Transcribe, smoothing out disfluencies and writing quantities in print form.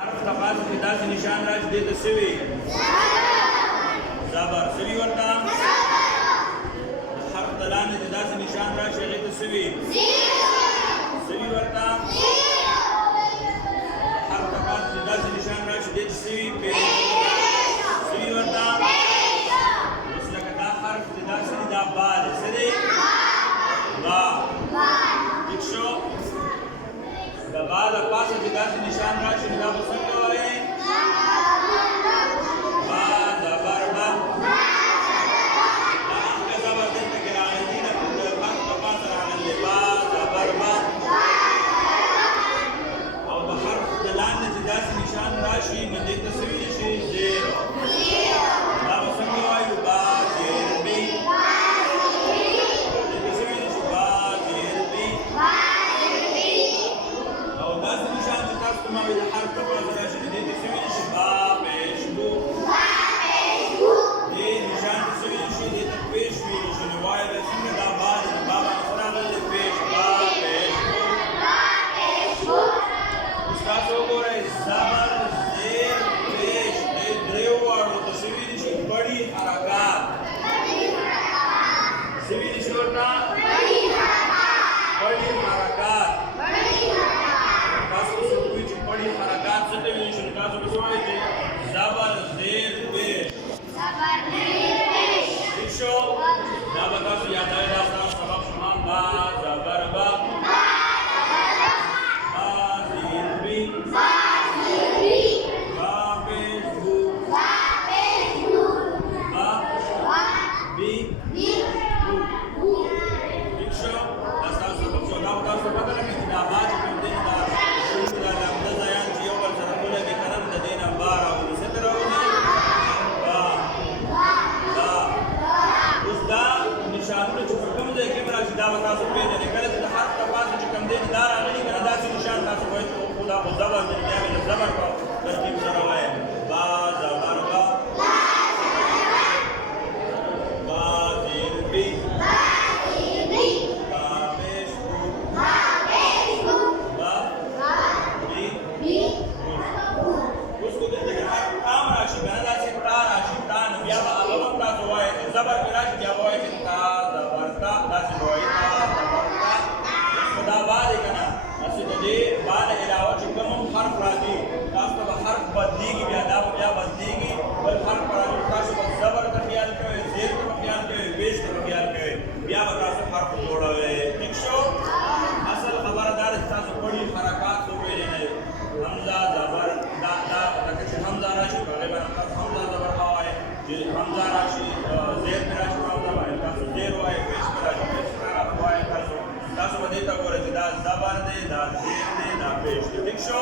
حرف تقاض کې داسې نشان راځي دې ته سوي زبر سوي ورته حرف دلانه کې داسې نشان راشي هغه ته سوي سوي ورته حرف تقاض کې داسې نشان راشي دې ته سوي سوي ورته اوس لکه دا حرف کې داسې دا با دې سره با ٹھیک شو دا با د پاسه چې داسې نشان راشي دا به څنګه وایي با زبر با دا هغه زبر دلته کې راغلی دی نه د حرف د پاسه راغلی با زبر با او د حرف د لاندې چې داسې نشان راشي نو دې ته څه ویلی شي زیر دا به څنګه وایو با زیر بي دې ته څه ویلی شي با زیر بي داسې نشان چې تاسو ته ما ویل حرف په پاسه راشي دې ته څه ویلی شي با پیش بو دې نشان ته څه ویلی شي دې ته پیش ویلی شي نو وایه دا څنګه دا با دی نو با باندې څه راغلی پیش با پیش بو اوس تاسو وګورئ زبر زیر پیش دې دریو واړو ته څه ویلی شي بڑی حرکات څه ویلی شي ورته بڑی حرکات बड़ी हरकत से तो ये शुरू का जो सोए थे ज़बर ज़ेर पेश इशो ना बता सो याद आए रास्ता सबक शुमार बा ज़बर बा ज़ेर बी बा पेश बू बा बी इशो रास्ता सबक शुमार ना बता सो पता लगे कि ना बाज में दिन दार دا وتا څه پیژنې کله چې د حرف د پاسه چې کوم دی دا راغلي کنه داسې نشان تاسو وایي چې خدا خو زبر دی بیا مې زبر په ترتیب سره وایي با زبر با با زیر بی با پیش بو با بی اوس کو دې کې حرف کام راشي کنه داسې تا راشي تا نو بیا به هغه هم تاسو وایي زبر کې راشي بیا وایي چې تا زبر تا داسې وایي دا باندې کنه اسی د دې باندې علاوه چې کوم حرف راځي تاسو ته حرف بدلیږي بیا دا بیا بدلیږي بل حرف راځي تاسو په زبر ته خیال کوئ زیر ته خیال کوئ بیس ته خیال کوئ بیا به تاسو حرف جوړوي ٹھیک شو اصل خبردار تاسو بڑی حرکات کوئ نه حمزه زبر دا چې حمزه راشي غالبا حمزه زبر وایي چې حمزه راشي زیر راشي حمزه وایي تاسو زیر وایي بیس راشي بیس وایي تاسو باندې تا ګورئ چې دا زبر دی دا زیر دی دا پیش دی ٹھیک شو